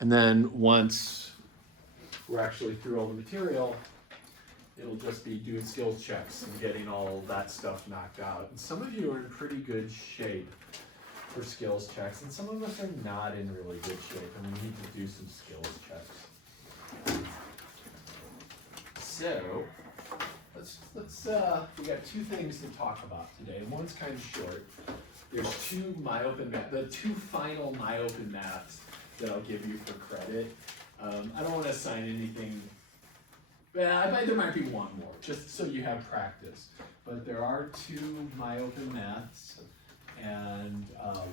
And then once we're actually through all the material, it'll just be doing skills checks and getting all that stuff knocked out. And some of you are in pretty good shape for skills checks, and some of us are not in really good shape, and we need to do some skills checks. So, we got two things to talk about today. One's kind of short. There's two MyOpen math, the two final MyOpen maths that I'll give you for credit. I don't want to assign anything. There might be one more, just so you have practice. But there are two MyOpen maths, and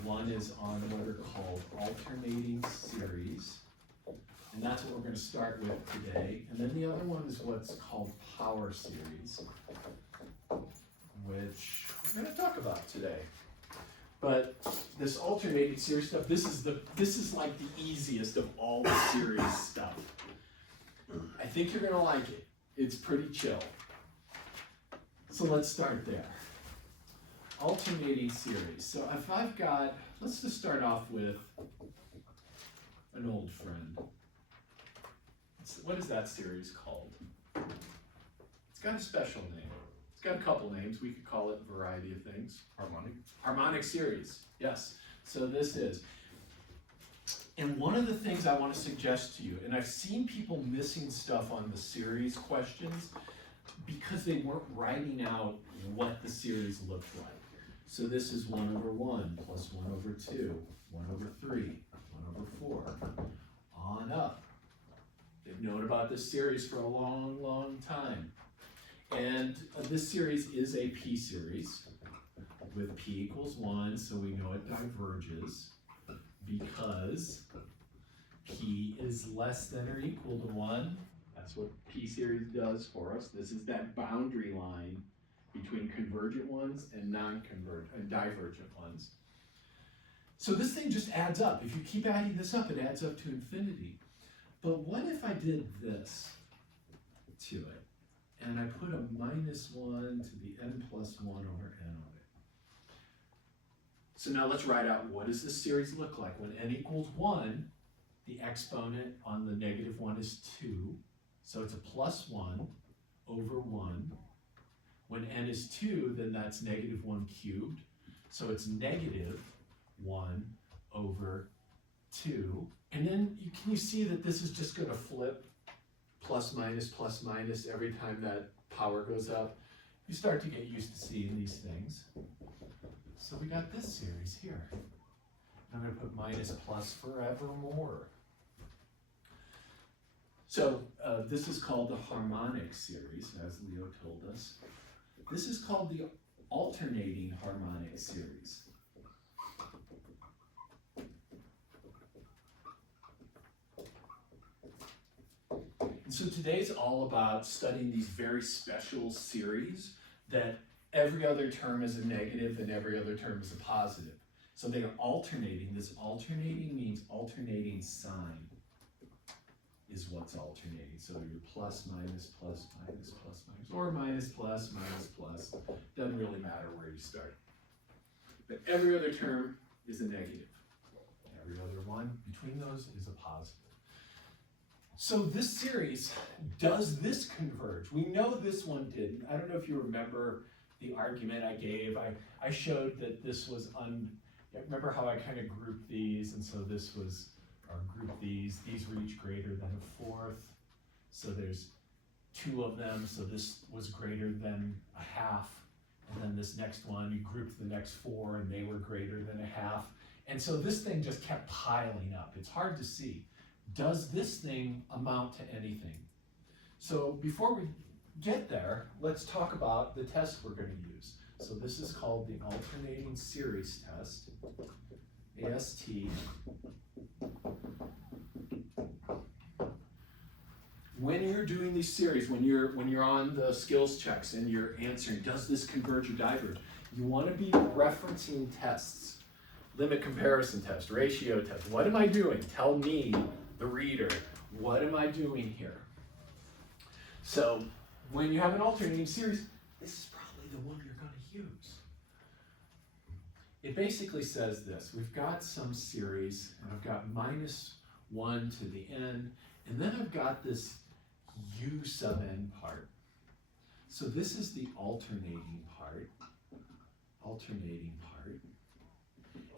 one is on what are called alternating series, and that's what we're going to start with today. And then the other one is what's called power series, which we're going to talk about today. But this alternating series stuff, this is like the easiest of all the series stuff. I think you're gonna like it. It's pretty chill. So let's start there. Alternating series. So if I've got, let's just start off with an old friend. What is that series called? It's got a special name. It's got a couple names. We could call it a variety of things. Harmonic series. Yes. So this is. And one of the things I want to suggest to you, and I've seen people missing stuff on the series questions because they weren't writing out what the series looked like. So this is 1 over 1 plus 1 over 2, 1 over 3, 1 over 4, on up. They've known about this series for a long, long time. And this series is a P series with P equals 1, so we know it diverges because P is less than or equal to 1. That's what P series does for us. This is that boundary line between convergent ones and non-convergent and divergent ones. So this thing just adds up. If you keep adding this up, it adds up to infinity. But what if I did this to it, and I put a minus 1 to the n plus 1 over n on it? So now let's write out, what does this series look like? When n equals 1, the exponent on the negative 1 is 2. So it's a plus 1 over 1. When n is 2, then that's negative 1 cubed. So it's negative 1 over 2. And then can you see that this is just going to flip plus minus every time that power goes up? You start to get used to seeing these things. So we got this series here. I'm going to put minus plus forevermore. So this is called the harmonic series, as Leo told us. This is called the alternating harmonic series. And so today's all about studying these very special series that every other term is a negative and every other term is a positive. So they are alternating. This alternating means alternating sign is what's alternating. So your plus, minus, plus, minus, plus, minus, or minus, plus, minus, plus. Doesn't really matter where you start. But every other term is a negative. Every other one between those is a positive. So this series, does this converge? We know this one didn't. I don't know if you remember the argument I gave. I showed that this was remember how I kind of grouped these, and so this was, or grouped these were each greater than a fourth. So there's 2 of them, so this was greater than a half. And then this next one, you grouped the next 4 and they were greater than a half. And so this thing just kept piling up. It's hard to see. Does this thing amount to anything? So before we get there, let's talk about the test we're going to use. So this is called the alternating series test, AST. When you're doing these series, when you're on the skills checks and you're answering, does this converge or diverge? You want to be referencing tests, limit comparison test, ratio test. What am I doing? Tell me, the reader, what am I doing here? So when you have an alternating series, this is probably the one you're going to use. It basically says this. We've got some series, and I've got minus 1 to the n, and then I've got this u sub n part. So this is the alternating part,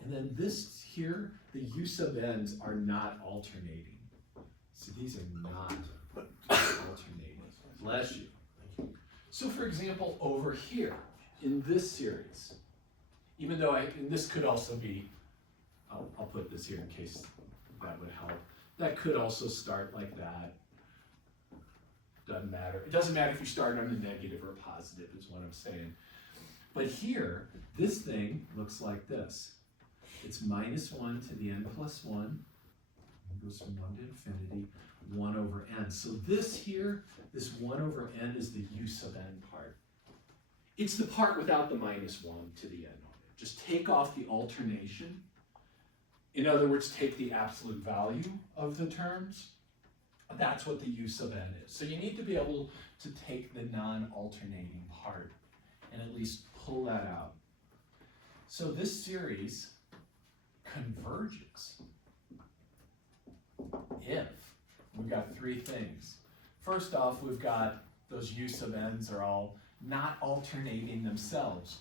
and then this here, the u sub n's are not alternating. So these are not alternating. Bless you. So for example, over here, in this series, even though and this could also be, I'll put this here in case that would help. That could also start like that. Doesn't matter. It doesn't matter if you start on a negative or a positive, is what I'm saying. But here, this thing looks like this. It's minus 1 to the n plus 1. It goes from 1 to infinity, 1 over n. So this here, this 1 over n is the u sub n part. It's the part without the minus 1 to the n on it. Just take off the alternation. In other words, take the absolute value of the terms. That's what the u sub n is. So you need to be able to take the non-alternating part and at least pull that out. So this series converges if we've got three things. First off, we've got those u sub n's are all not alternating themselves.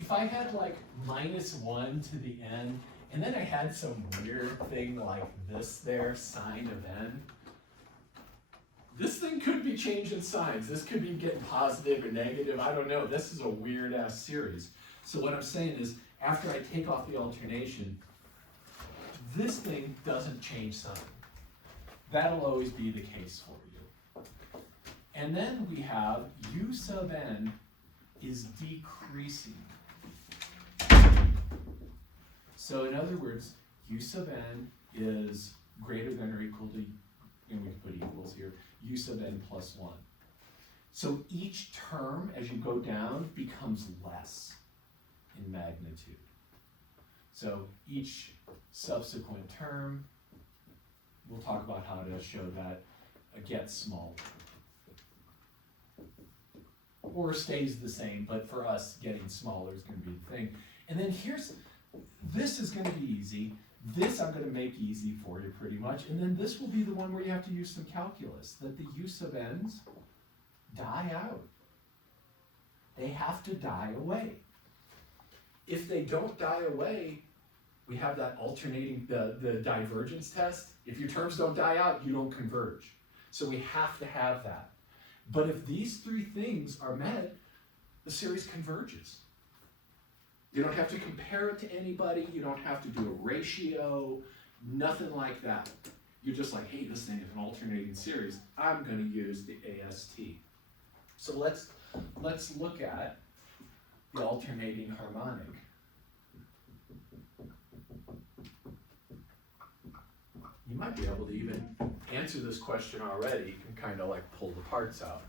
If I had like minus 1 to the n, and then I had some weird thing like this there, sine of n, this thing could be changing signs. This could be getting positive or negative. I don't know. This is a weird ass series. So what I'm saying is, after I take off the alternation, this thing doesn't change sign. That'll always be the case for you. And then we have u sub n is decreasing. So in other words, u sub n is greater than or equal to, and we can put equals here, u sub n plus 1. So each term, as you go down, becomes less in magnitude. So each subsequent term, we'll talk about how to show that, gets smaller. Or stays the same, but for us, getting smaller is going to be the thing. And then this is going to be easy. This I'm going to make easy for you pretty much. And then this will be the one where you have to use some calculus, that the u sub n's die out. They have to die away. If they don't die away, we have that alternating, the divergence test. If your terms don't die out, you don't converge. So we have to have that. But if these three things are met, the series converges. You don't have to compare it to anybody. You don't have to do a ratio, nothing like that. You're just like, hey, this thing is an alternating series. I'm going to use the AST. So let's look at the alternating harmonic. You might be able to even answer this question already. You can kind of like pull the parts out.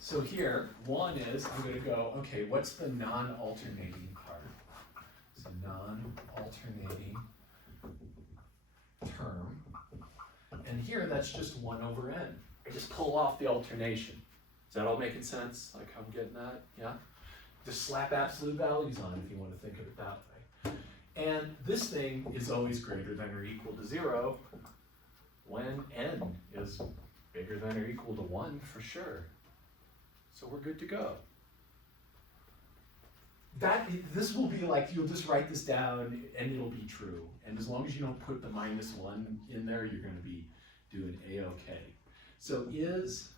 So here, one is, I'm going to go, okay, what's the non-alternating part? So non-alternating term. And here, that's just 1 over n. I just pull off the alternation. Is that all making sense? Like how I'm getting that? Yeah? Just slap absolute values on if you want to think of it that way. And this thing is always greater than or equal to 0 when n is bigger than or equal to 1 for sure. So we're good to go. This will be like, you'll just write this down and it'll be true. And as long as you don't put the minus 1 in there, you're going to be doing A-okay. So is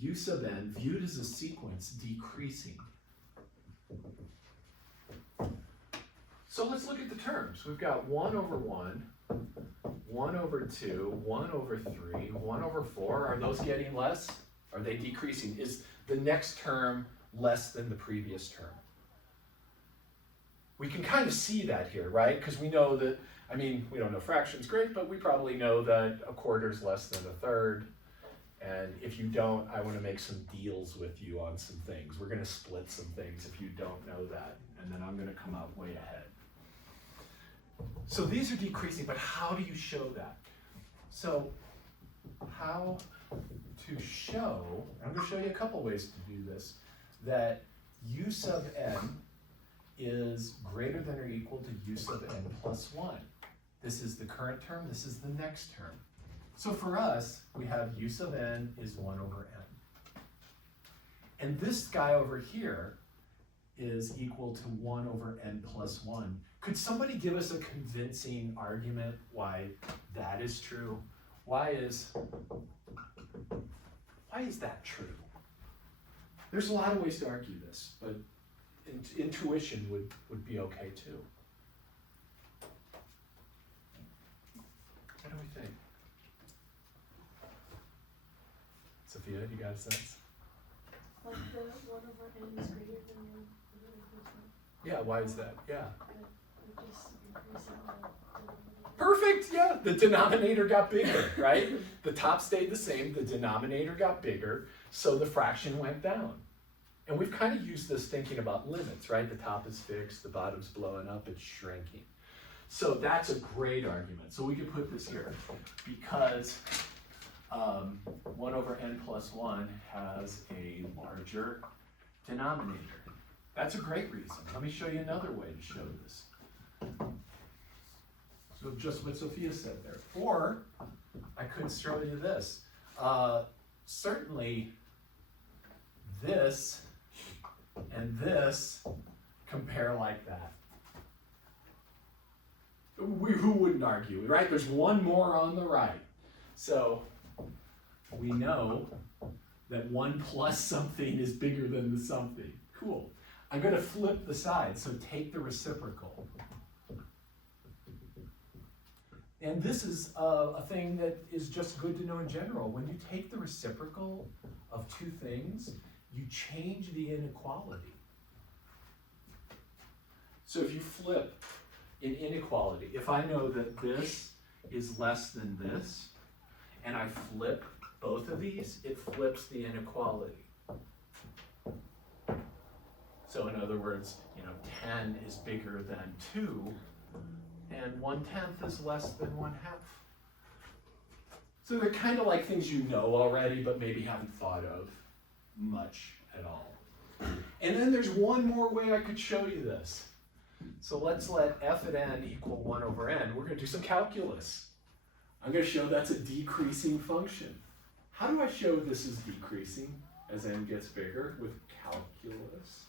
u sub n viewed as a sequence decreasing? So let's look at the terms. We've got 1 over 1, 1 over 2, 1 over 3, 1 over 4. Are those getting less? Are they decreasing? Is the next term less than the previous term? We can kind of see that here, right? Because we know that, I mean, we don't know fractions great, but we probably know that a quarter is less than a third. And if you don't, I want to make some deals with you on some things. We're going to split some things if you don't know that. And then I'm going to come out way ahead. So these are decreasing, but how do you show that? So how to show, I'm going to show you a couple ways to do this, that u sub n is greater than or equal to u sub n plus 1. This is the current term, this is the next term. So for us, we have u sub n is 1 over n. And this guy over here is equal to 1 over n plus 1. Could somebody give us a convincing argument why that is true? Why is that true? There's a lot of ways to argue this, but intuition would be okay too. What do we think? Sophia, you got a sense? Like the 1 over n is greater than 1 over n plus 1. Yeah, why is that? Yeah. We're just increasing the denominator. Perfect, yeah. The denominator got bigger, right? The top stayed the same, the denominator got bigger, so the fraction went down. And we've kind of used this thinking about limits, right? The top is fixed, the bottom's blowing up, it's shrinking. So that's a great argument. So we could put this here because 1 over n plus 1 has a larger denominator. That's a great reason. Let me show you another way to show this. So just what Sophia said there. Or I could show you this. Certainly this and this compare like that. Who wouldn't argue, right? There's one more on the right. So we know that 1 plus something is bigger than the something. Cool. I'm going to flip the side, so take the reciprocal. And this is a thing that is just good to know in general. When you take the reciprocal of two things, you change the inequality. So if you flip an inequality, if I know that this is less than this, and I flip both of these, it flips the inequality. So in other words, 10 is bigger than 2, and 1/10 is less than 1/2. So they're kind of like things you know already, but maybe haven't thought of much at all. And then there's one more way I could show you this. So let's let f at n equal 1 over n. We're going to do some calculus. I'm going to show that's a decreasing function. How do I show this is decreasing as n gets bigger with calculus?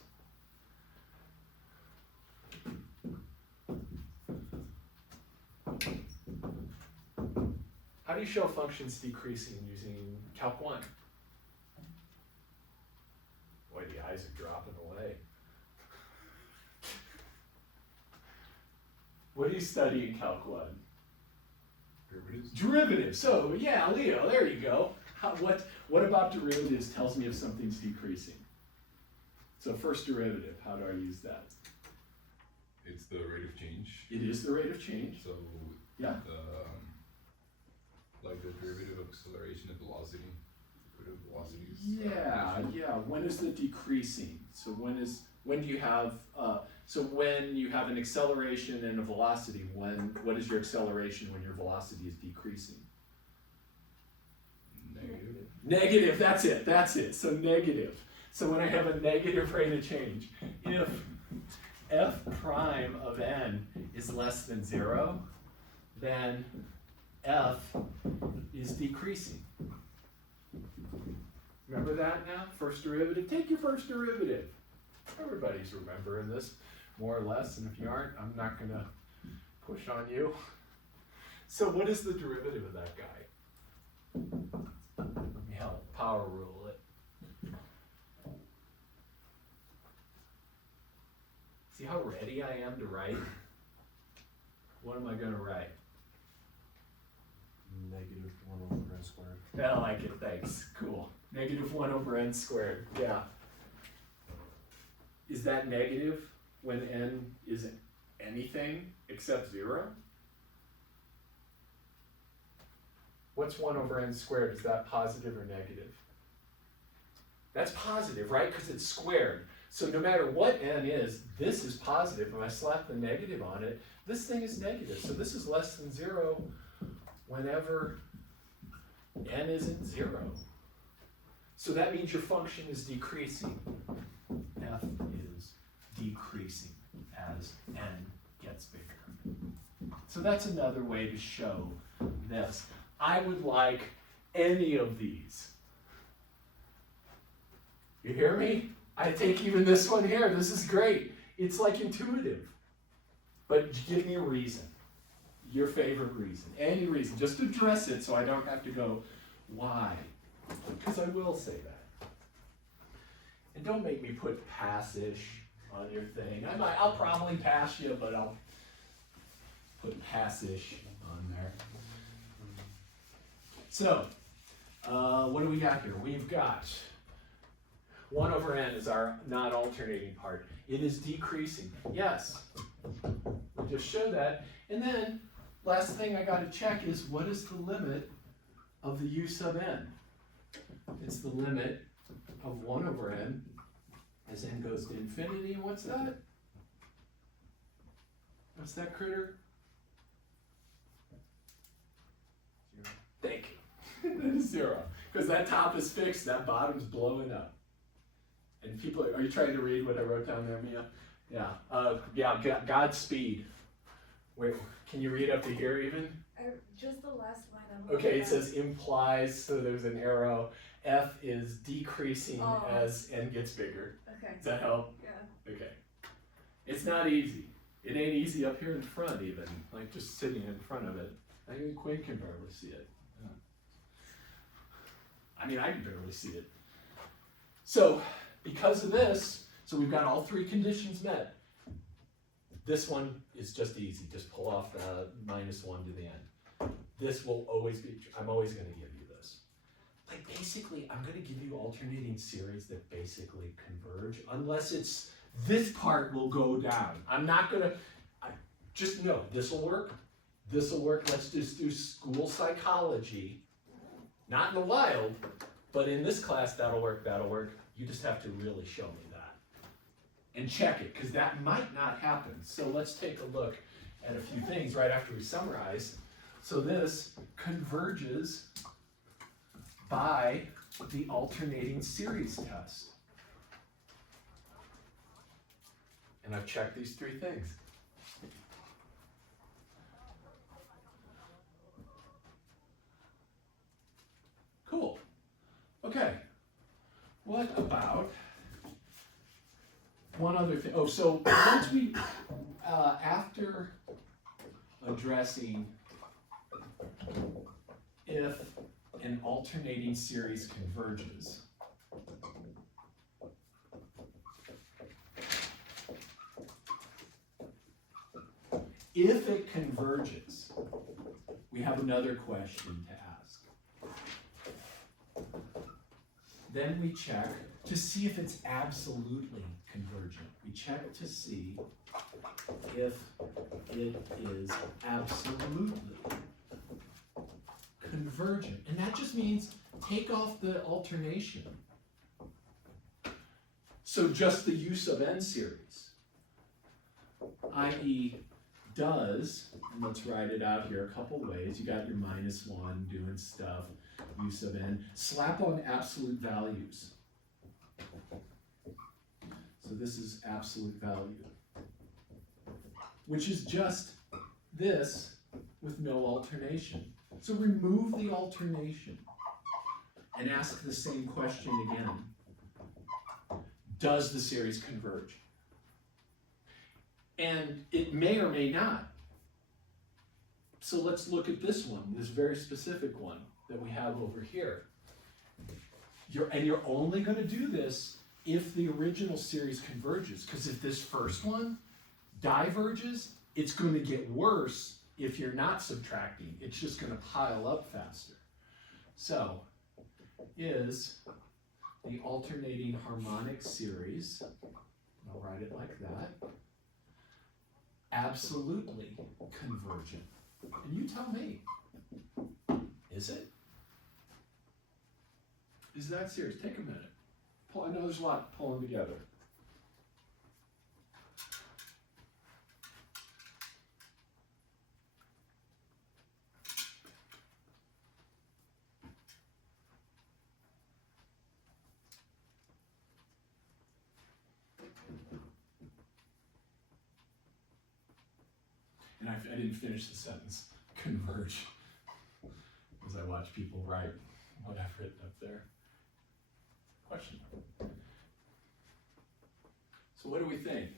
How do you show functions decreasing using Calc 1? Boy, the eyes are dropping away. What do you study in Calc 1? Derivatives. Derivatives. So yeah, Leo, there you go. What about derivatives tells me if something's decreasing? So first derivative, how do I use that? It's the rate of change. It is the rate of change. So Yeah. Like the derivative of acceleration and velocity. Derivative of velocity is, Yeah. When is the decreasing? So when do you have when you have an acceleration and a velocity, what is your acceleration when your velocity is decreasing? negative. Negative, that's it. So negative. So when I have a negative rate of change, if f prime of n is less than 0, then f is decreasing. Remember that now? First derivative? Take your first derivative. Everybody's remembering this, more or less, and if you aren't, I'm not going to push on you. So what is the derivative of that guy? Let me help power rule it. See how ready I am to write? What am I going to write? Negative 1 over n squared. I like it, thanks. Cool. Negative 1 over n squared, yeah. Is that negative when n is anything except 0? What's 1 over n squared? Is that positive or negative? That's positive, right? Because it's squared. So no matter what n is, this is positive. When I slap the negative on it, this thing is negative. So this is less than 0 whenever n isn't 0. So that means your function is decreasing. F is decreasing as n gets bigger. So that's another way to show this. I would like any of these. You hear me? I take even this one here. This is great. It's like intuitive. But give me a reason. Your favorite reason. Any reason. Just address it so I don't have to go, why? Because I will say that. And don't make me put pass-ish on your thing. I'll probably pass you, but I'll put pass-ish on there. So, what do we got here? We've got 1 over n is our non-alternating part. It is decreasing. Yes, we just showed that. And then, last thing I got to check is what is the limit of the u sub n? It's the limit of 1 over n as n goes to infinity. And what's that? What's that critter? 0. Thank you. That is 0. Because that top is fixed, that bottom's blowing up. And people, are you trying to read what I wrote down there, Mia? Yeah. Godspeed. Wait, can you read up to here even? Just the last line. Okay, it says implies, so there's an arrow. F is decreasing as n gets bigger. Okay. Does that help? Yeah. Okay. It's not easy. It ain't easy up here in front even, like just sitting in front of it. I think Quinn can barely see it. Yeah. I mean, I can barely see it. So, because of this, so we've got all 3 conditions met. This one is just easy. Just pull off the -1 to the end. This will always be, I'm always going to give you this. Like basically, I'm going to give you alternating series that basically converge, unless it's, this part will go down. I'm not going to, just know, this will work. This will work. Let's just do school psychology. Not in the wild, but in this class, that'll work, that'll work. You just have to really show me that. And check it, because that might not happen. So let's take a look at a few things right after we summarize. So this converges by the alternating series test. And I've checked these 3 things. Cool. Okay. What about one other thing? Oh, so once we, after addressing if an alternating series converges, if it converges, we have another question to ask. Then we check to see if it's absolutely convergent. We check to see if it is absolutely convergent. And that just means take off the alternation. So just the u sub n series, i.e. does, and let's write it out here a couple ways. You got your -1 doing stuff, u sub n, slap on absolute values. So this is absolute value, which is just this with no alternation. So remove the alternation and ask the same question again. Does the series converge? And it may or may not. So let's look at this one, this very specific one that we have over here. You're only going to do this if the original series converges, because if this first one diverges, it's going to get worse if you're not subtracting. It's just going to pile up faster. So, is the alternating harmonic series, I'll write it like that, absolutely convergent? And you tell me, is it? Is that serious? Take a minute. I know there's a lot pulling together. And I didn't finish the sentence, converge, as I watch people write what I've written up there. Question. So what do we think?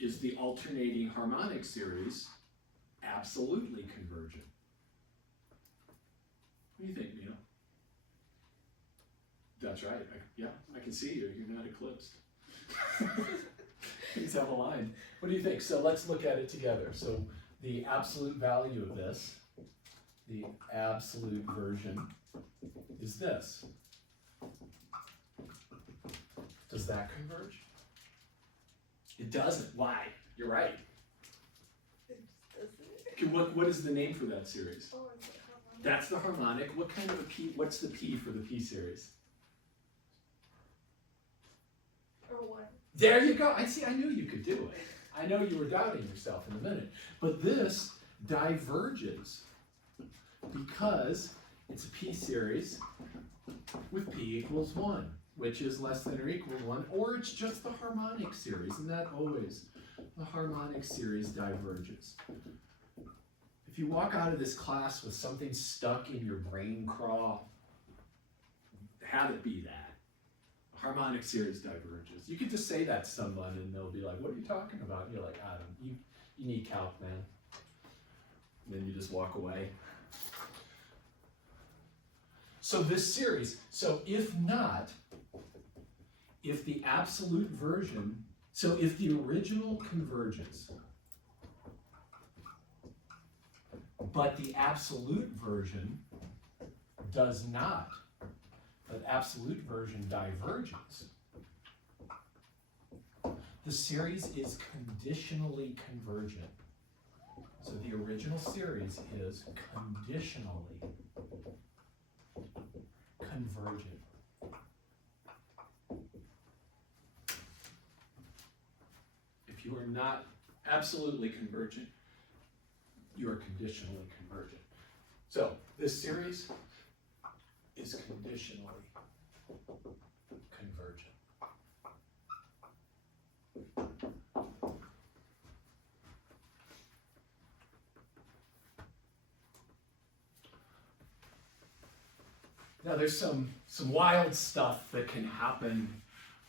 Is the alternating harmonic series absolutely convergent? What do you think, Neil? That's right. I can see you. You're not eclipsed. Things have aligned. What do you think? So let's look at it together. So the absolute value of this, the absolute version, is this. Does that converge? It doesn't. Why? You're right. It just doesn't. Okay, what is the name for that series? Oh, it's like harmonic. That's the harmonic. What kind of a P? What's the P for the P series? Or what? There you go. I knew you could do it. I know you were doubting yourself in a minute. But this diverges because it's a P series with P equals 1, which is less than or equal to 1, or it's just the harmonic series, and that always, the harmonic series diverges. If you walk out of this class with something stuck in your brain crawl, have it be that. Harmonic series diverges. You could just say that to someone and they'll be like, what are you talking about? And you're like, Adam, you need calc, man. And then you just walk away. So this series, so if not, if the absolute version, so if the original converges, but the absolute version does not, but absolute version diverges, the series is conditionally convergent. So the original series is conditionally convergent. If you are not absolutely convergent, you are conditionally convergent. So this series is conditionally convergent. Now there's some wild stuff that can happen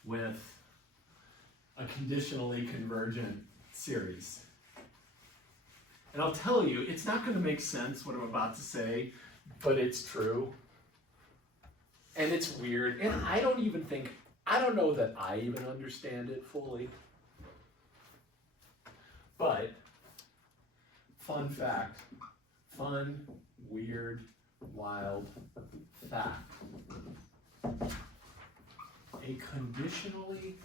with a conditionally convergent series. And I'll tell you, it's not going to make sense what I'm about to say, but it's true. And it's weird. And I don't know that I even understand it fully. But, fun fact, fun, weird, wild fact. A conditionally,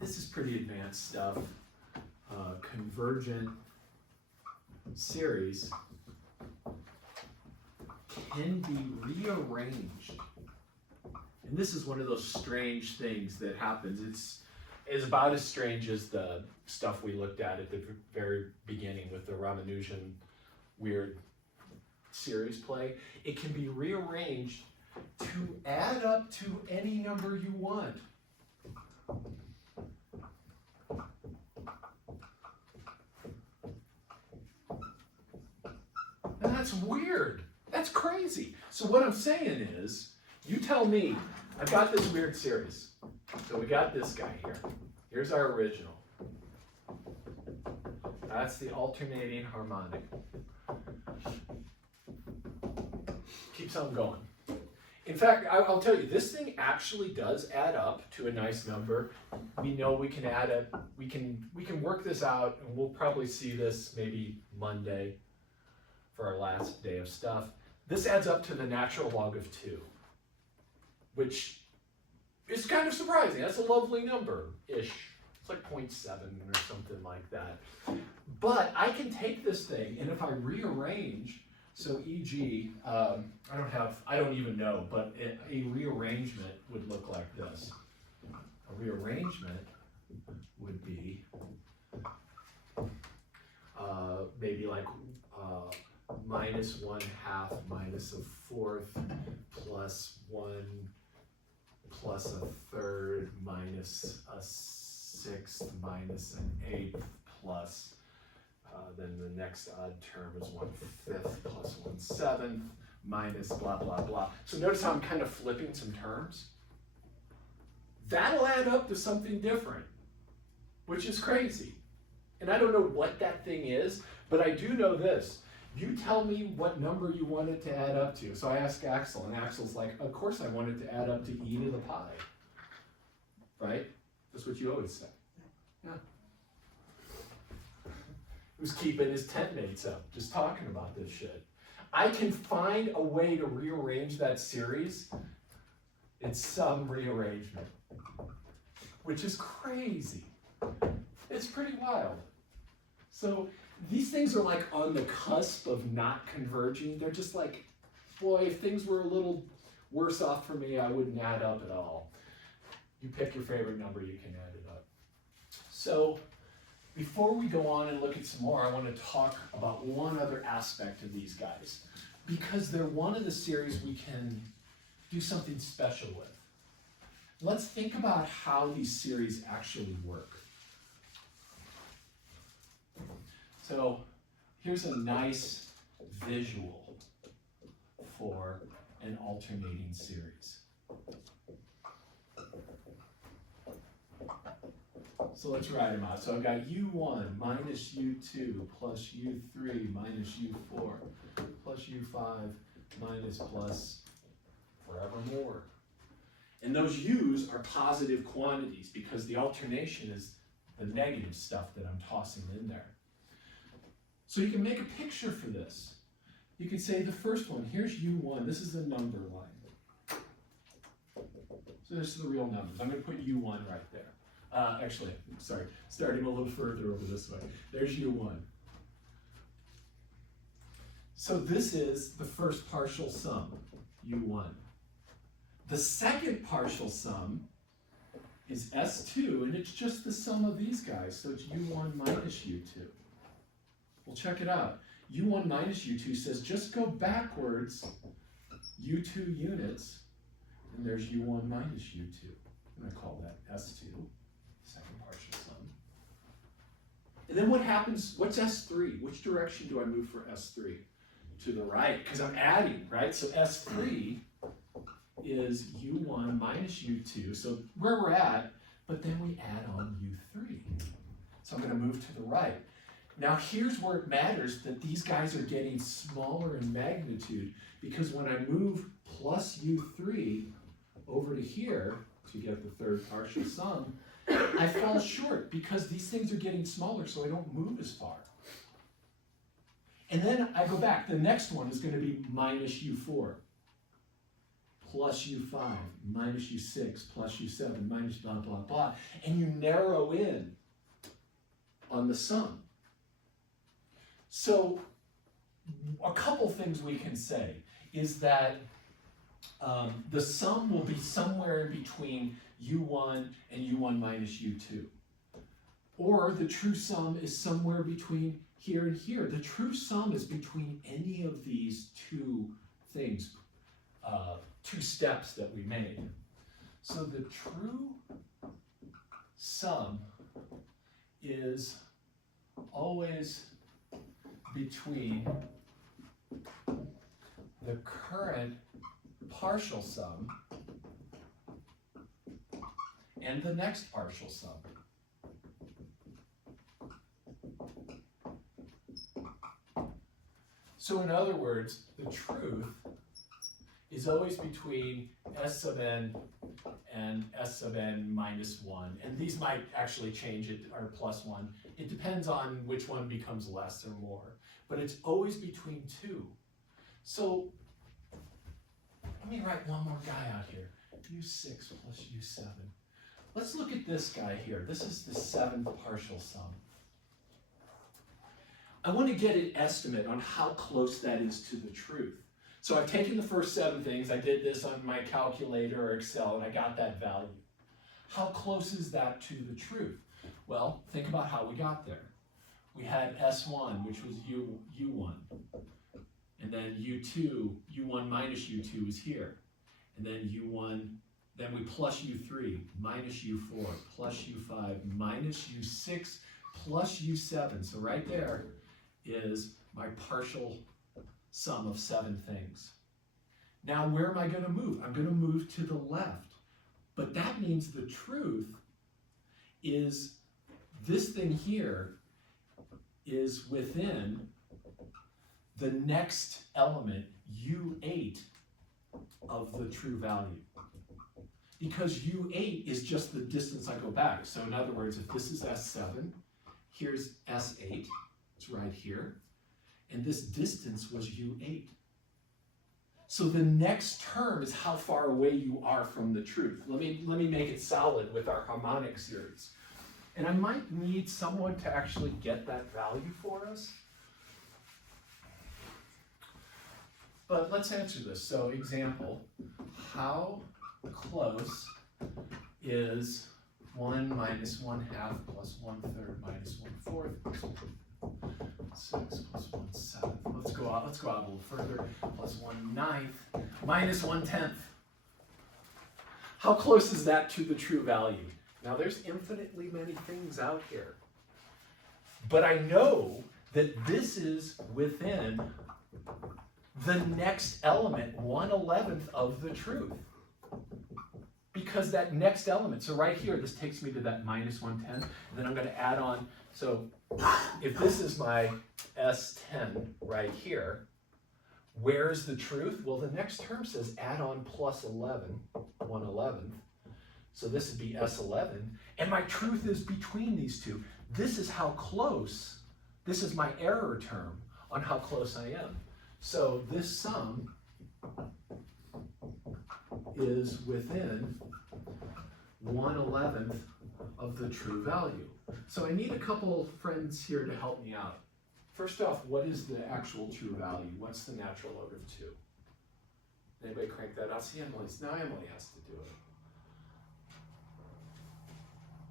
this is pretty advanced stuff, convergent series can be rearranged. And this is one of those strange things that happens. It's about as strange as the stuff we looked at the very beginning with the Ramanujan weird series play. It can be rearranged to add up to any number you want. And that's weird. That's crazy. So what I'm saying is, you tell me, I've got this weird series. So we got this guy here. Here's our original. That's the alternating harmonic. Keeps on going. In fact, I'll tell you, this thing actually does add up to a nice number. We know we can add it. We can work this out, and we'll probably see this maybe Monday for our last day of stuff. This adds up to the natural log of 2, which is kind of surprising. That's a lovely number-ish. It's like 0.7 or something like that. But I can take this thing, and if I rearrange, so e.g., I don't even know, but a rearrangement would look like this. A rearrangement would be maybe like minus 1/2 minus 1/4 plus 1 plus 1/3 minus 1/6 minus 1/8 plus Then the next odd term is 1/5 plus 1/7 minus blah, blah, blah. So notice how I'm kind of flipping some terms? That'll add up to something different, which is crazy. And I don't know what that thing is, but I do know this. You tell me what number you want it to add up to. So I asked Axel, and Axel's like, of course I want it to add up to e to the pi. Right? That's what you always say. Yeah. Who's keeping his tent mates up, just talking about this shit. I can find a way to rearrange that series in some rearrangement, which is crazy. It's pretty wild. So these things are like on the cusp of not converging. They're just like, boy, if things were a little worse off for me, I wouldn't add up at all. You pick your favorite number, you can add it up. So before we go on and look at some more, I want to talk about one other aspect of these guys, because they're one of the series we can do something special with. Let's think about how these series actually work. So here's a nice visual for an alternating series. So let's write them out. So I've got U1 minus U2 plus U3 minus U4 plus U5 minus plus forevermore. And those U's are positive quantities because the alternation is the negative stuff that I'm tossing in there. So you can make a picture for this. You can say the first one, here's U1, this is the number line. So this is the real numbers. I'm going to put U1 right there. Actually, sorry, starting a little further over this way. There's U1. So this is the first partial sum, U1. The second partial sum is S2, and it's just the sum of these guys, so it's U1 minus U2. Well, check it out. U1 minus U2 says just go backwards U2 units, and there's U1 minus U2. I'm going to call that S2, second partial sum. And then what happens, what's S3? Which direction do I move for S3? To the right, because I'm adding, right? So S3 is U1 minus U2, so where we're at, but then we add on U3. So I'm going to move to the right. Now here's where it matters that these guys are getting smaller in magnitude, because when I move plus U3 over to here to get the third partial sum, I fall short because these things are getting smaller, so I don't move as far. And then I go back. The next one is going to be minus U4 plus U5 minus U6 plus U7 minus blah, blah, blah. And you narrow in on the sum. So a couple things we can say is that the sum will be somewhere in between U1 and U1 minus U2. Or the true sum is somewhere between here and here. The true sum is between any of these two things, two steps that we made. So the true sum is always between the current partial sum and the next partial sum. So in other words, the truth is always between S sub n and S sub n minus 1. And these might actually change it, or plus 1. It depends on which one becomes less or more. But it's always between 2. So let me write one more guy out here. U6 plus U7. Let's look at this guy here. This is the 7th partial sum. I want to get an estimate on how close that is to the truth. So I've taken the first 7 things, I did this on my calculator or Excel, and I got that value. How close is that to the truth? Well, think about how we got there. We had S1, which was U1, and then U2, U1 minus U2 is here, and then U1, then we plus U3, minus U4, plus U5, minus U6, plus U7. So right there, is my partial sum of 7 things. Now where am I going to move? I'm going to move to the left. But that means the truth is this thing here is within the next element, U8, of the true value. Because U8 is just the distance I go back. So in other words, if this is S7, here's S8, it's right here, and this distance was U8. So the next term is how far away you are from the truth. Let me make it solid with our harmonic series. And I might need someone to actually get that value for us. But let's answer this. So example, how close is 1 minus 1/2 plus 1/3 minus 1/4 plus 6 plus 1/7. Let's go out a little further. Plus 1/9 minus 1/10. How close is that to the true value? Now there's infinitely many things out here. But I know that this is within the next element, 1/11 of the truth. Because that next element, so right here, this takes me to that minus 1/10, and then I'm going to add on, so if this is my S10 right here, where's the truth? Well, the next term says add on plus 11, 1/11. So this would be S11, and my truth is between these two. This is how close, this is my error term on how close I am. So this sum is within 1/11 of the true value. So I need a couple friends here to help me out. First off, what is the actual true value? What's the natural log of 2? Anybody crank that out? See, now Emily has to do it.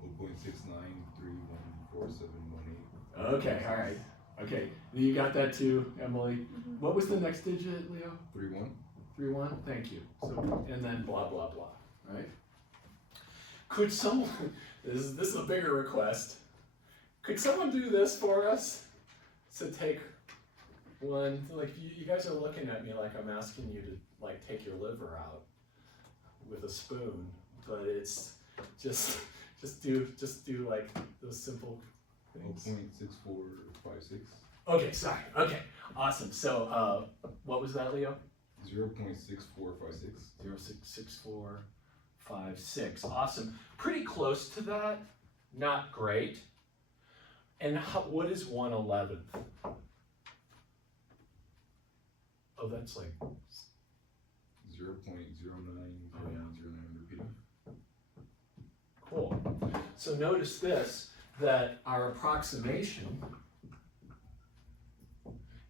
0.69314718. Okay, all right. Okay, you got that too, Emily. Mhm. What was the next digit, Leo? 31. 3-1, thank you. So, and then blah, blah, blah, right? Could someone, this is a bigger request. Could someone do this for us? So take one, like you guys are looking at me like I'm asking you to like take your liver out with a spoon, but it's just do like those simple things. 0.6456. Okay, sorry. Okay, awesome. So what was that, Leo? 0.6456. 0.6456. Awesome. Pretty close to that. Not great. And what is 1/11? Oh, that's like 0.0909 repeating. cool. So notice this, that our approximation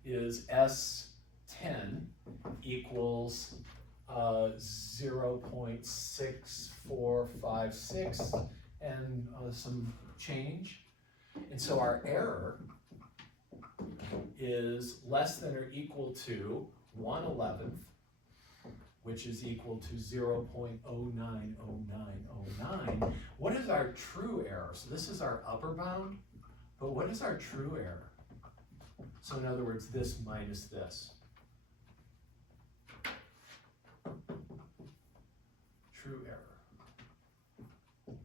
is S10 equals 0.6456 and some change. And so our error is less than or equal to 1/11, which is equal to 0.090909. What is our true error? So this is our upper bound, but what is our true error? So in other words, this minus this. True error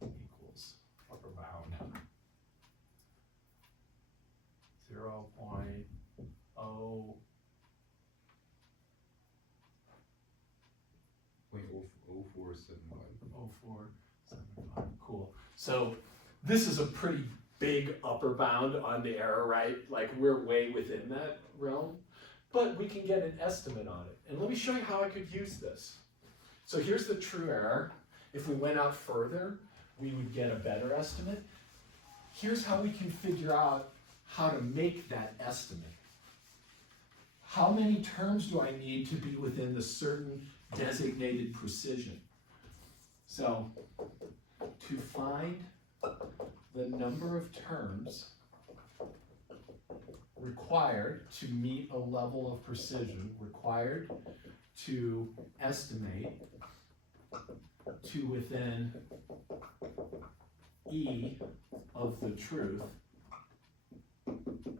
equals upper bound 0.0. 0475. Cool. So this is a pretty big upper bound on the error, right? Like we're way within that realm, but we can get an estimate on it. And let me show you how I could use this. So here's the true error. If we went out further, we would get a better estimate. Here's how we can figure out how to make that estimate. How many terms do I need to be within the certain designated precision? So to find the number of terms required to meet a level of precision, required to estimate to within E of the truth,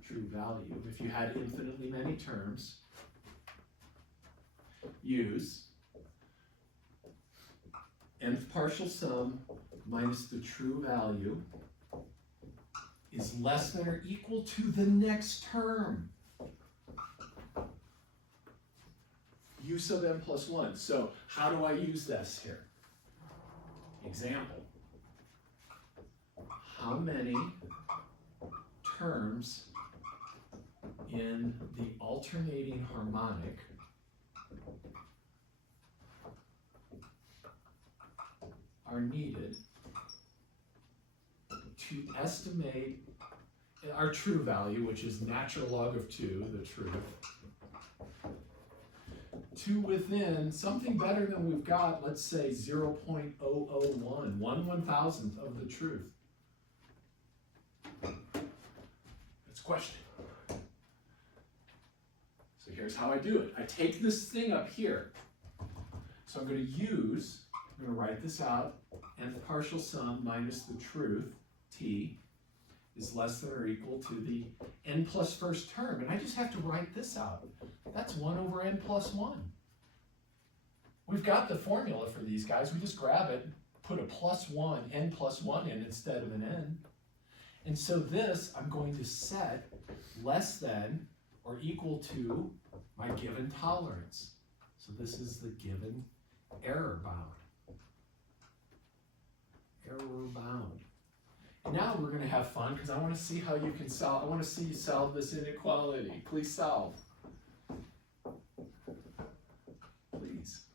true value. If you had infinitely many terms, use nth partial sum minus the true value is less than or equal to the next term. Use of n plus 1. So how do I use this here? Example. How many terms in the alternating harmonic are needed to estimate our true value, which is natural log of 2, the truth, to within something better than we've got, let's say 0.001, 1/1000th of the truth. That's a question. So here's how I do it. I take this thing up here. So I'm going to write this out, nth partial sum minus the truth, t, is less than or equal to the n plus first term. And I just have to write this out. That's 1 over n plus 1. We've got the formula for these guys. We just grab it, put a plus 1, n plus 1 in instead of an n. And so this I'm going to set less than or equal to my given tolerance. So this is the given error bound. Error bound. And now we're going to have fun because I want to see how you can solve. I want to see you solve this inequality. Please solve. Please.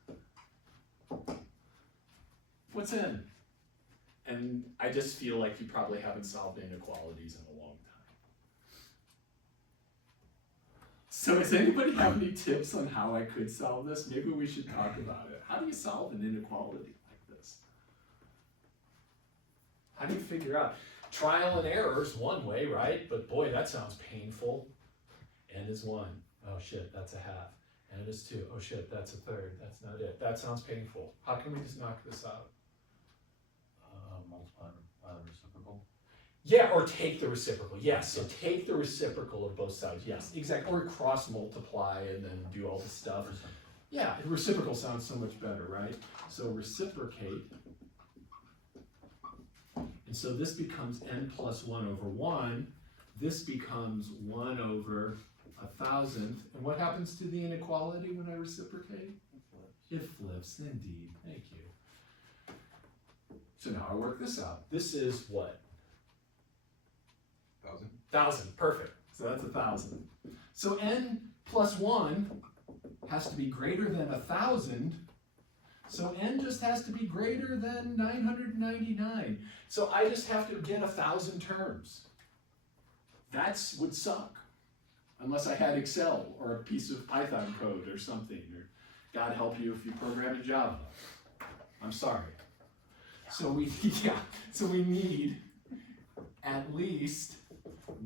What's n? And I just feel like you probably haven't solved inequalities in a long time. So does anybody have any tips on how I could solve this? Maybe we should talk about it. How do you solve an inequality like this? How do you figure out? Trial and error is one way, right? But boy, that sounds painful. N is 1. Oh shit, that's a half. N is 2. Oh shit, that's a third. That's not it. That sounds painful. How can we just knock this out? Multiply by the reciprocal. Yeah, or take the reciprocal. Yes, so take the reciprocal of both sides. Yes, exactly. Or cross multiply and then do all this stuff. Yeah, reciprocal sounds so much better, right? So reciprocate. And so this becomes n plus 1 over 1. This becomes 1 over 1,000th. And what happens to the inequality when I reciprocate? It flips, indeed. Thank you. So now I work this out. This is what? 1,000. 1,000, perfect. So that's 1,000. So n plus 1 has to be greater than 1,000. So n just has to be greater than 999. So I just have to get 1,000 terms. That would suck. Unless I had Excel or a piece of Python code or something. Or God help you if you program in Java. I'm sorry. So we need at least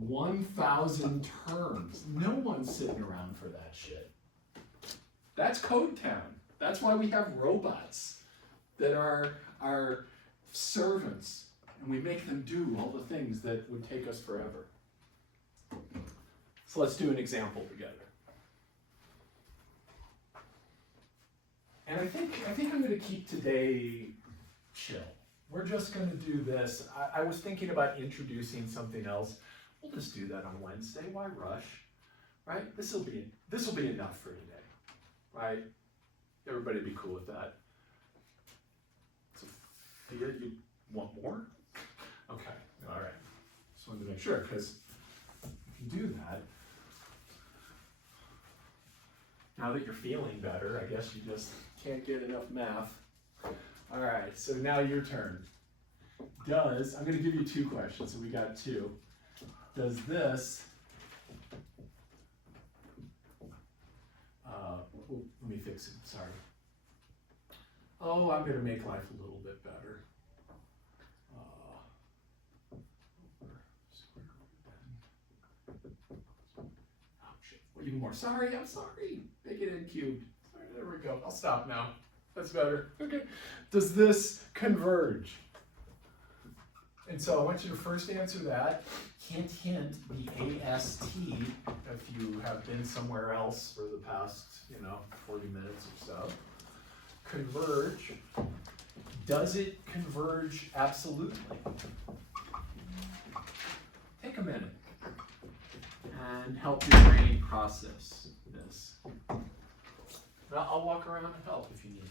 1,000 terms. No one's sitting around for that shit. That's Code Town. That's why we have robots that are our servants, and we make them do all the things that would take us forever. So let's do an example together. And I think I'm going to keep today chill. We're just going to do this. I was thinking about introducing something else. We'll just do that on Wednesday. Why rush? Right? This will be enough for today. Right? Everybody be cool with that. Sophia, you want more? Okay. All right. Just wanted to make sure because you can do that. Now that you're feeling better, I guess you just can't get enough math. All right, so now your turn. I'm going to give you 2 questions, so we got 2. Does this, let me fix it, sorry. Oh, I'm going to make life a little bit better. Oh, shit. Even more, sorry, I'm sorry. Make it n cubed. All right, there we go, I'll stop now. That's better. Okay. Does this converge? And so I want you to first answer that. Hint, hint, the AST, if you have been somewhere else for the past, 40 minutes or so. Converge. Does it converge absolutely? Take a minute and help your brain process this. I'll walk around and help if you need it.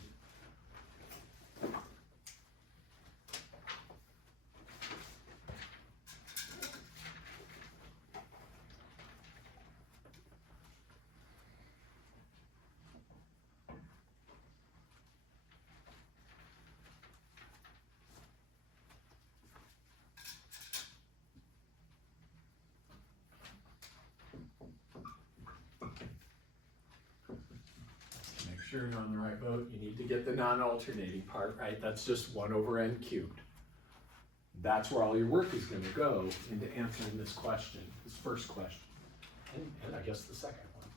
Sure you're on the right boat, you need to get the non-alternating part, right? That's just 1 over n cubed. That's where all your work is going to go into answering this question, this first question. And I guess the second one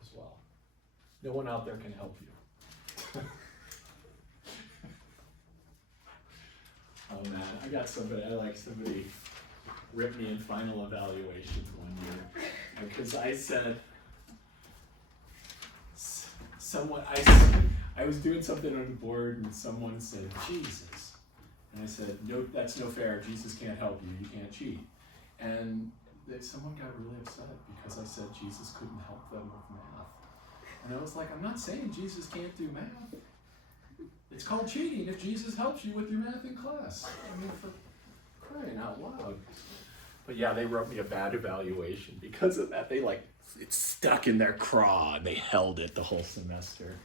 as well. No one out there can help you. Oh man, somebody ripped me in final evaluations one year because I said, I was doing something on the board and someone said, Jesus. And I said, no, that's no fair. Jesus can't help you. You can't cheat. And someone got really upset because I said Jesus couldn't help them with math. And I was like, I'm not saying Jesus can't do math. It's called cheating if Jesus helps you with your math in class. I mean, for crying out loud. But yeah, they wrote me a bad evaluation because of that. It's stuck in their craw. They held it the whole semester.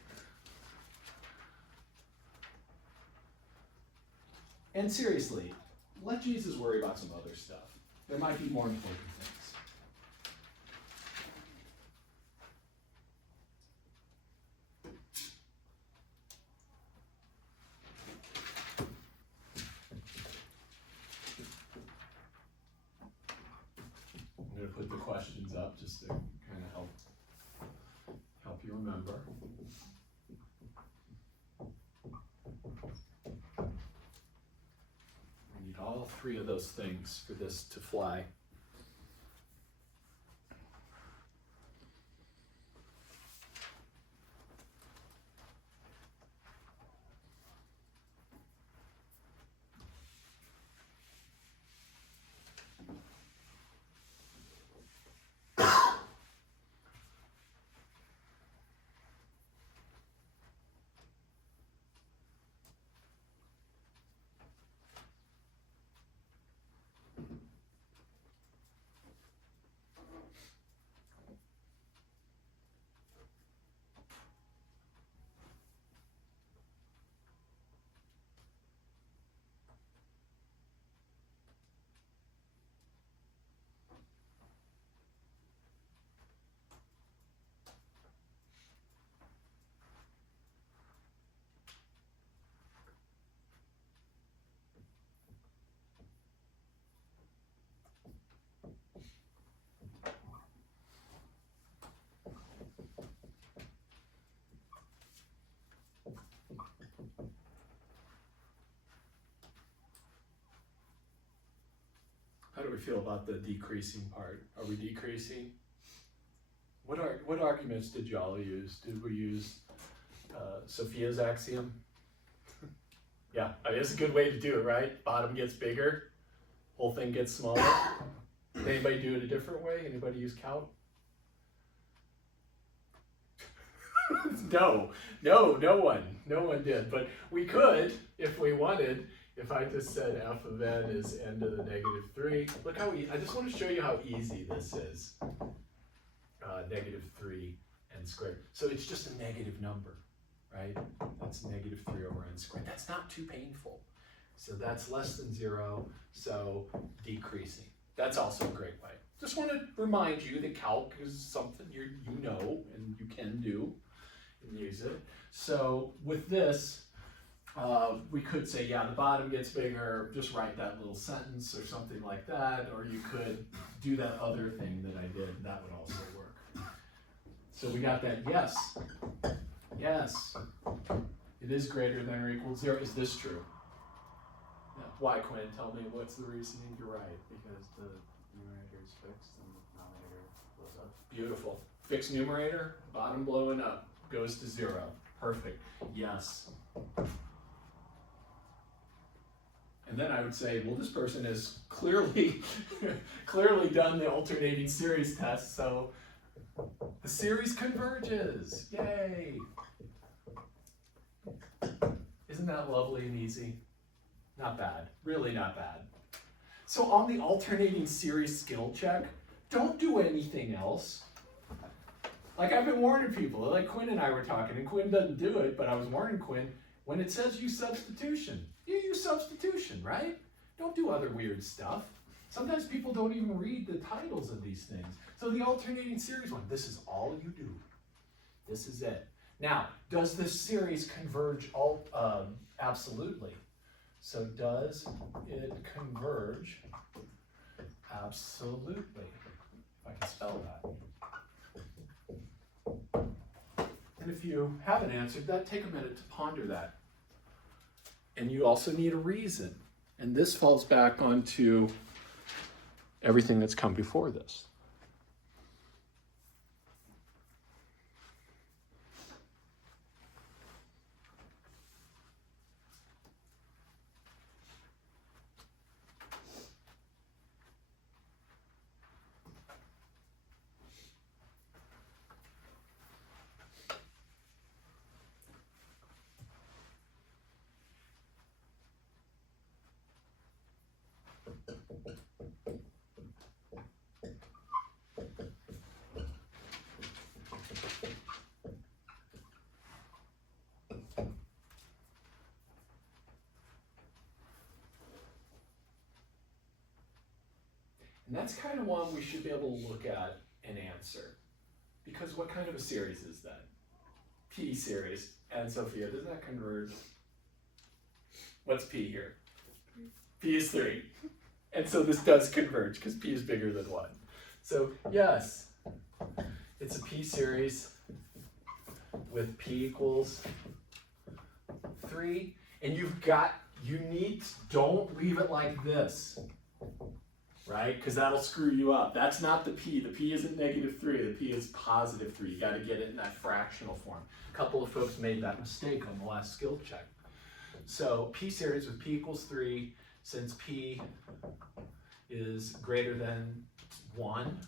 And seriously, let Jesus worry about some other stuff. There might be more important things. I'm going to put the questions up just to kind of help you remember. We need all 3 of those things for this to fly. How do we feel about the decreasing part? Are we decreasing? What arguments did y'all use? Did we use Sophia's axiom? Yeah, I mean, it's a good way to do it, right? Bottom gets bigger, whole thing gets smaller. Did anybody do it a different way? Anybody use count? No one did. But we could, if we wanted. If I just said f of n is n to the negative 3, look how I just want to show you how easy this is. Negative 3 n squared. So it's just a negative number, right? That's negative 3 over n squared. That's not too painful. So that's less than 0, so decreasing. That's also a great way. Just want to remind you that calc is something you know and you can do and use it. So with this, we could say, yeah, the bottom gets bigger, just write that little sentence or something like that, or you could do that other thing that I did, that would also work. So we got that, yes, it is greater than or equal to 0. Is this true? Yeah. Why, Quinn? Tell me, what's the reasoning? You're right. Because the numerator is fixed and the denominator blows up. Beautiful. Fixed numerator, bottom blowing up, goes to 0. Perfect. Yes. And then I would say, well, this person has clearly, clearly done the alternating series test, so the series converges. Yay! Isn't that lovely and easy? Not bad. Really not bad. So on the alternating series skill check, don't do anything else. Like I've been warning people, like Quinn and I were talking, and Quinn doesn't do it, but I was warning Quinn, when it says use substitution, you use substitution, right? Don't do other weird stuff. Sometimes people don't even read the titles of these things. So the alternating series one, this is all you do. This is it. Now, does this series converge absolutely? So does it converge absolutely? If I can spell that. And if you haven't answered that, take a minute to ponder that. And you also need a reason. And this falls back onto everything that's come before this. And that's kind of one we should be able to look at and answer. Because what kind of a series is that? P series. And Sophia, does that converge? What's P here? P is 3. And so this does converge because P is bigger than 1. So yes, it's a P series with P equals 3. And don't leave it like this. Right? Because that'll screw you up. That's not the P. The P isn't -3. The P is +3. You got to get it in that fractional form. A couple of folks made that mistake on the last skill check. So P series with P equals 3, since P is greater than 1,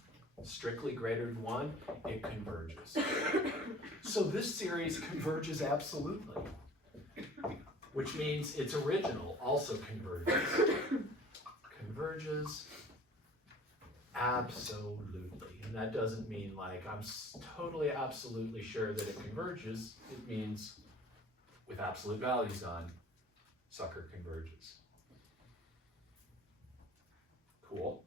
strictly greater than 1, it converges. So this series converges absolutely, which means its original also converges. Converges absolutely. And that doesn't mean like I'm totally absolutely sure that it converges. It means with absolute values on, sucker converges. Cool.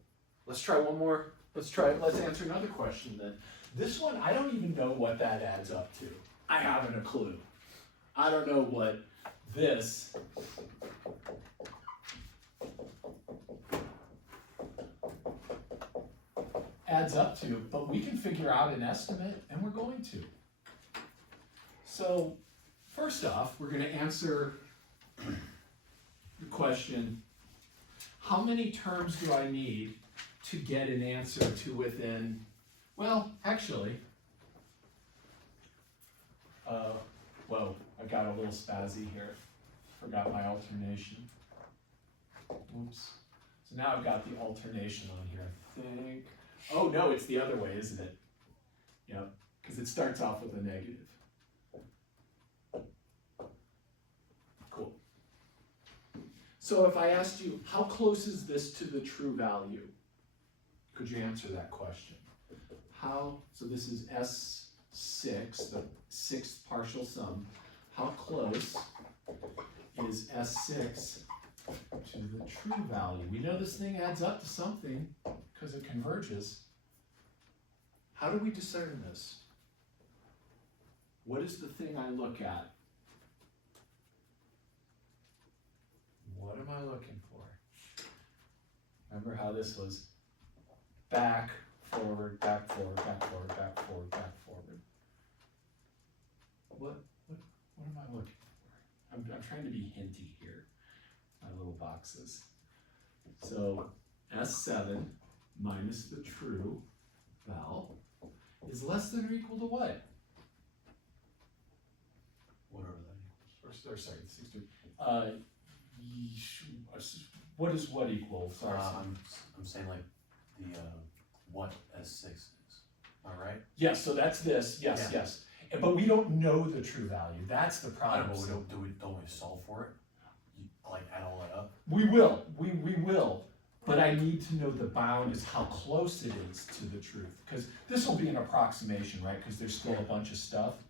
Let's try one more. Let's answer another question then. This one, I don't even know what that adds up to. I haven't a clue. I don't know what this adds up to, but we can figure out an estimate, and we're going to. So, first off, we're going to answer the question, how many terms do I need to get an answer to within, well, actually, whoa, I got a little spazzy here. Forgot my alternation. Oops. So now I've got the alternation on here, I think. Oh no, it's the other way, isn't it? Yep, because it starts off with a negative. Cool. So if I asked you, how close is this to the true value? Could you answer that question? So this is S6, the sixth partial sum. How close is S6 to the true value? We know this thing adds up to something because it converges. How do we discern this? What is the thing I look at? What am I looking for? Remember how this was back, forward, back, forward, back, forward, back, forward, back, forward. What am I looking for? I'm trying to be hinty here. my little boxes. So S7 minus the true val is less than or equal to what? Whatever that equals. Or sorry, 16. What is what equal? Sorry. I'm saying like the, what S6 is, am I right? Yes, so that's this, yes, Yeah. yes. But we don't know the true value, that's the I problem. don't know, but don't we solve for it? Like add all that up? We will, we will, but I need to know the bound is how close it is to the truth. Because this will be an approximation, right? Because there's still a bunch of stuff.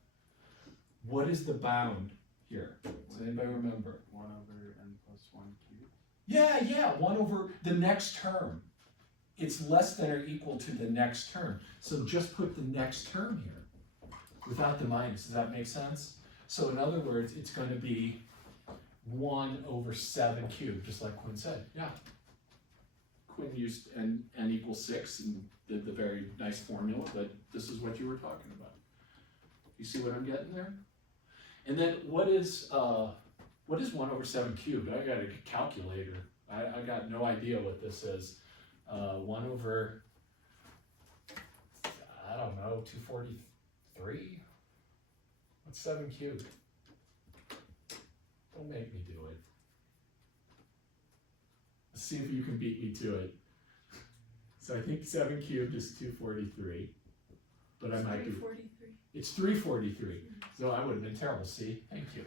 What is the bound here? Does anybody remember? 1 over n plus 1 cubed? Yeah, 1 over the next term. It's less than or equal to the next term. So just put the next term here without the minus. Does that make sense? So in other words, it's going to be 1 over 7 cubed, just like Quinn said. Yeah. Quinn used n equals 6 and did the very nice formula, but this is what you were talking about. You see what I'm getting there? And then what is 1 over 7 cubed? I got a calculator. I got no idea what this is. 1 over, I don't know, 243? What's 7 cubed? Don't make me do it. Let's see if you can beat me to it. So I think 7 cubed is 243, but I might do. 343. It's 343. So I would have been terrible. See, thank you.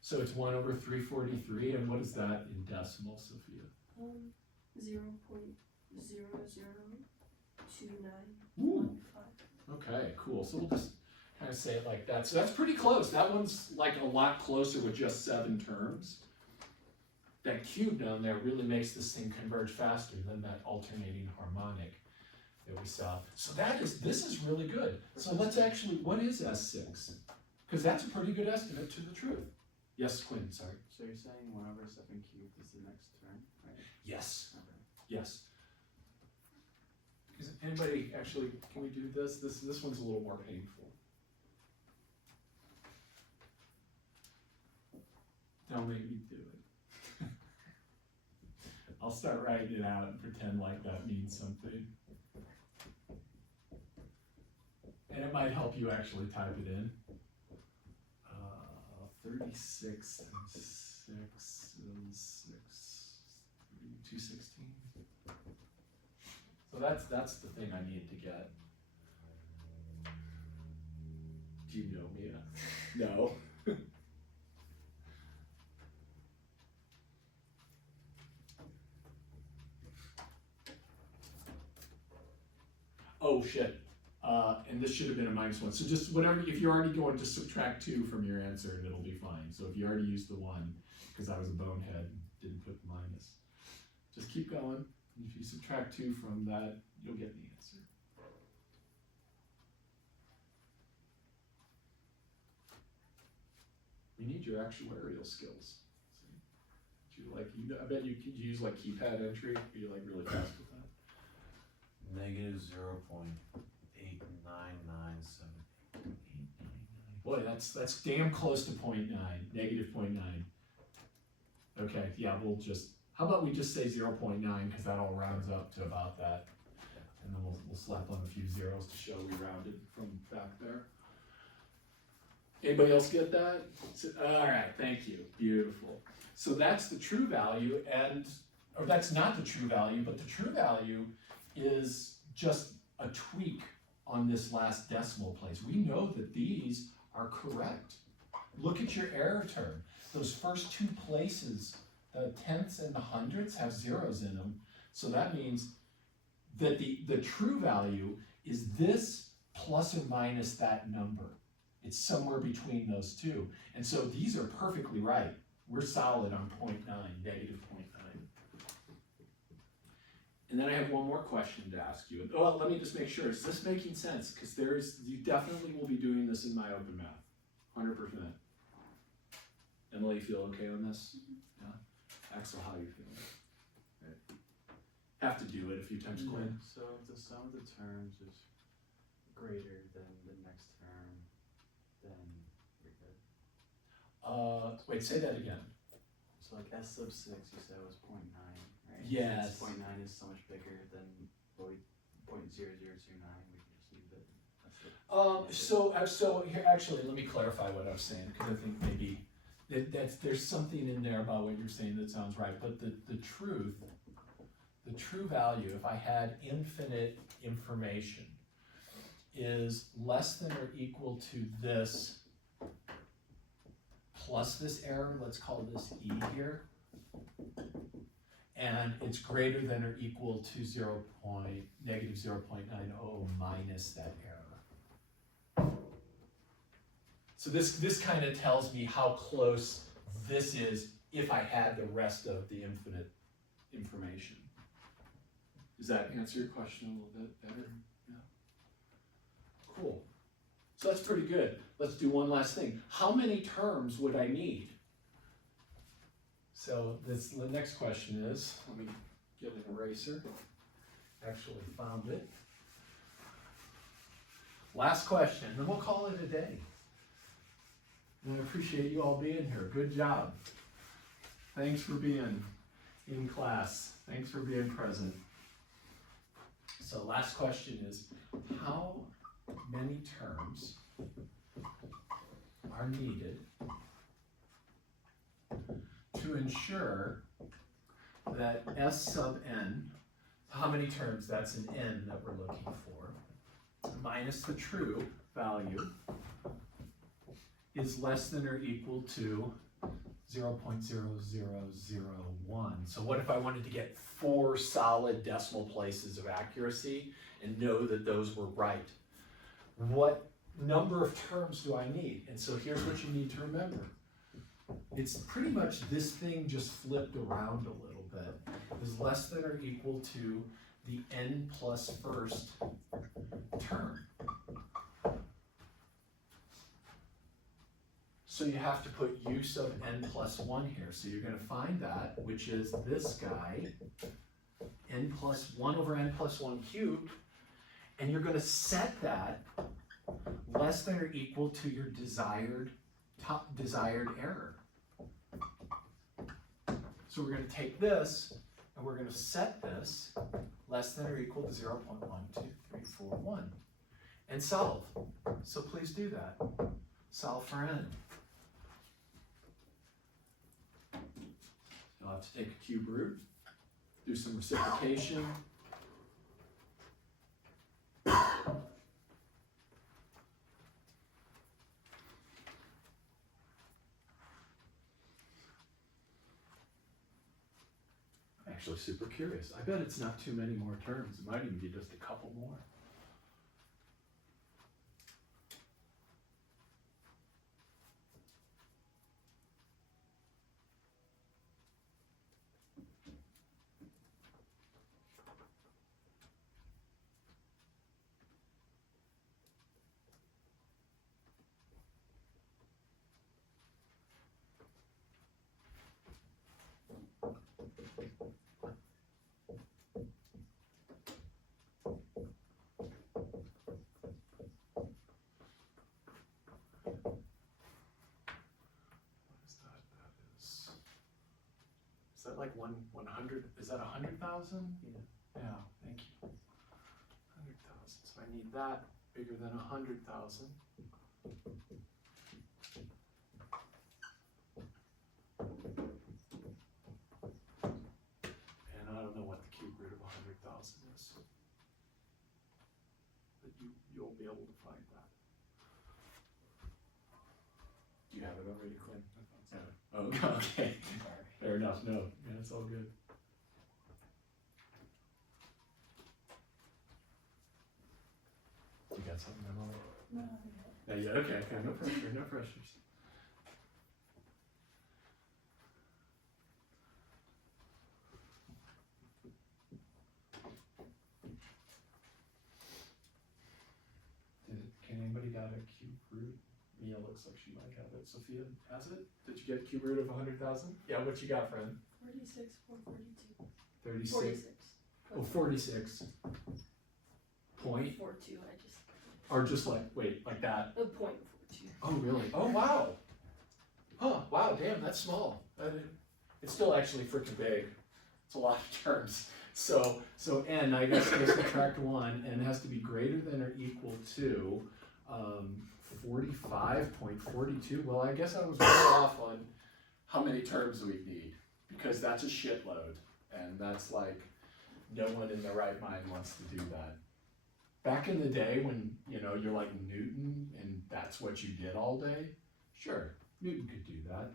So it's 1 over 343, and what is that in decimals, Sophia? 0.002915. Okay, cool. So we'll just kind of say it like that. So that's pretty close. That one's like a lot closer with just 7 terms. That cube down there really makes this thing converge faster than that alternating harmonic that we saw. So this is really good. So let's actually, what is S6? Because that's a pretty good estimate to the truth. Yes, Quinn, sorry. So you're saying 1 over 7 cubed is the next term, right? Yes, Okay. yes. Is anybody actually, can we do this? This one's a little more painful. Don't make me do it. I'll start writing it out and pretend like that means something. And it might help you actually type it in. 36 and 6 is 216. So that's the thing I need to get. Do you know me? No. Oh shit. And this should have been a -1. So just whatever, if you're already going, just subtract 2 from your answer and it'll be fine. So if you already used the 1, because I was a bonehead and didn't put the minus, just keep going. And if you subtract 2 from that, you'll get the answer. We need your actuarial skills. I bet you could use like keypad entry. Are you like really fast with that? Negative 0.8997. Boy, that's damn close to 0.9, negative 0.9. Okay, yeah, how about we just say 0.9, because that all rounds up to about that. And then we'll slap on a few zeros to show we rounded from back there. Anybody else get that? All right, thank you, beautiful. So that's the true value, or that's not the true value, but the true value is just a tweak on this last decimal place. We know that these are correct. Look at your error term. Those first 2 places, the tenths and the hundredths, have zeros in them. So that means that the true value is this plus or minus that number. It's somewhere between those 2. And so these are perfectly right. We're solid on 0.9, negative 0.9. And then I have one more question to ask you. Well, let me just make sure, is this making sense? Because you definitely will be doing this in my open math, 100%. Emily, you feel okay on this? Yeah? Axel, how are you feeling? Right. Have to do it a few times, Quinn. So if the sum of the terms is greater than the next term, then you're good. Wait, say that again. So like S sub 6 you said was 0.9, right? Yes. Since 0.9 is so much bigger than 0.0029, we can just leave it. So here, actually, let me clarify what I was saying, because I think maybe there's something in there about what you're saying that sounds right, but the true value, if I had infinite information, is less than or equal to this plus this error, let's call this E here, and it's greater than or equal to negative 0.90 minus that error. So this kind of tells me how close this is if I had the rest of the infinite information. Does that answer your question a little bit better? Yeah. Cool. So that's pretty good. Let's do one last thing. How many terms would I need? So the next question is, let me get an eraser. Actually found it. Last question, then we'll call it a day. And I appreciate you all being here. Good job. Thanks for being in class. Thanks for being present. So last question is, how many terms are needed to ensure that S sub n, how many terms, that's an n that we're looking for, minus the true value is less than or equal to 0.0001. So what if I wanted to get 4 solid decimal places of accuracy and know that those were right? What number of terms do I need? And so here's what you need to remember. It's pretty much this thing just flipped around a little bit. Is less than or equal to the n plus first term. So you have to put u sub n plus 1 here. So you're going to find that, which is this guy, n plus 1 over n plus 1 cubed, and you're going to set that less than or equal to your desired error. So we're going to take this, and we're going to set this less than or equal to 0.12341, and solve. So please do that. Solve for n. You'll have to take a cube root, do some reciprocation. I'm actually super curious. I bet it's not too many more terms. It might even be just a couple more. Is that like 100? Is that 100,000? Yeah. Yeah, thank you. 100,000. So I need that bigger than 100,000. And I don't know what the cube root of 100,000 is. But you'll be able to find that. Do you have it already, Quinn? Oh, okay. Fair enough. No, yeah, it's all good. You got something, Emily? No, Not yet. Okay. No pressure. No pressures. Can anybody got a cube root? Mia looks like she might have it. Sophia has it? Did you get cube root of 100,000? Yeah, what you got, friend? 46, 442. 36. 46. Oh, 46. Point? 42, I just. Or just like, wait, like that? A .42. Oh, really? Oh, wow. Huh, wow, damn, that's small. It's still actually freaking big. It's a lot of terms. So n, I guess, is subtract 1, n has to be greater than or equal to 45.42. Well, I guess I was way off on how many terms we need, because that's a shitload, and that's like, no one in their right mind wants to do that. Back in the day when, you know, you're like Newton and that's what you did all day, sure, Newton could do that.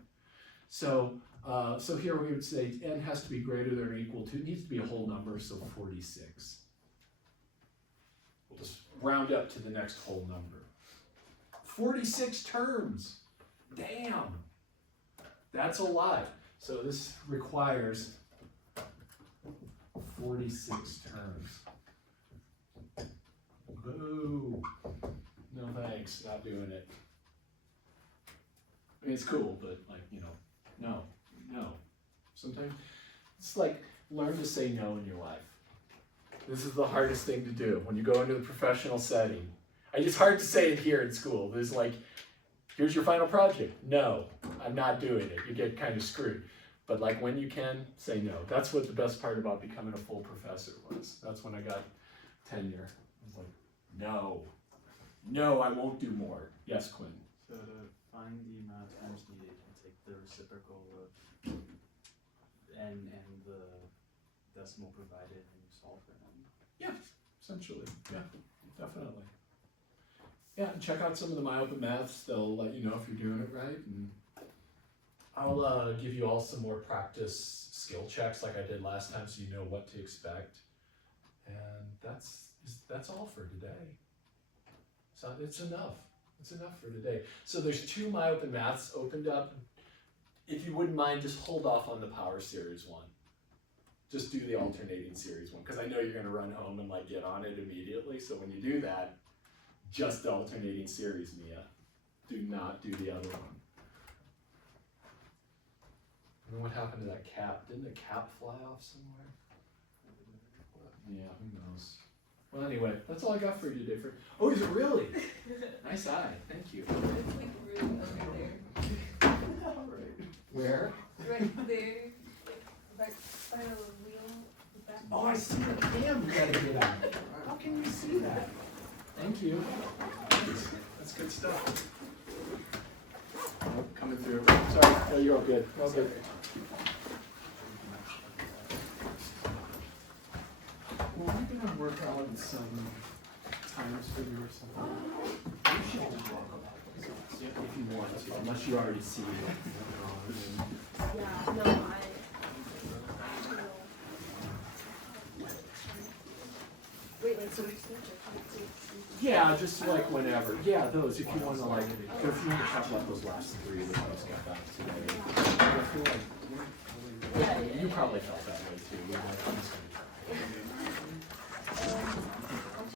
So here we would say n has to be greater than or equal to, it needs to be a whole number, so 46. We'll just round up to the next whole number. 46 terms, damn, that's a lot. So this requires 46 terms. Boo. No thanks, not doing it. I mean, it's cool, but like, you know, no. Sometimes it's like, learn to say no in your life. This is the hardest thing to do when you go into the professional setting. It's hard to say it here in school. There's like, here's your final project. No, I'm not doing it. You get kind of screwed. But like when you can, say no. That's what the best part about becoming a full professor was. That's when I got tenure. I was like, no, I won't do more. Yes, Quinn. So to find the amount of times needed, you can take the reciprocal of n and the decimal provided and you solve for n. Yeah, essentially. Yeah, definitely. Yeah, and check out some of the myopen maths. They'll let you know if you're doing it right. And I'll give you all some more practice skill checks like I did last time, so you know what to expect. And that's all for today. So it's enough. It's enough for today. So there's 2 myopen maths opened up. If you wouldn't mind, just hold off on the power series one. Just do the alternating series one, because I know you're going to run home and like get on it immediately. So when you do that, just the alternating series, Mia. Do not do the other one. And what happened to that cap? Didn't the cap fly off somewhere? Yeah, who knows? Well, anyway, that's all I got for you today. Oh, is it really? Nice eye. Thank you. It's like really over there. All right. Where? Right there. Like by the wheel. The back. Oh, I see the cam you gotta get on. How can you see that? Thank you. That's good stuff. Oh, coming through. Sorry. No, you're all good. All good. Well, I'm gonna work on some times for you or something. You should just walk about those if you want to, unless you already see it. Yeah, no, I. Wait, like so we switch it. Yeah, just like whenever. Yeah, those, if you want to like, if you want to talk about those last 3 that I just got back today. I feel like, you probably felt that way too. You're like, I'm just gonna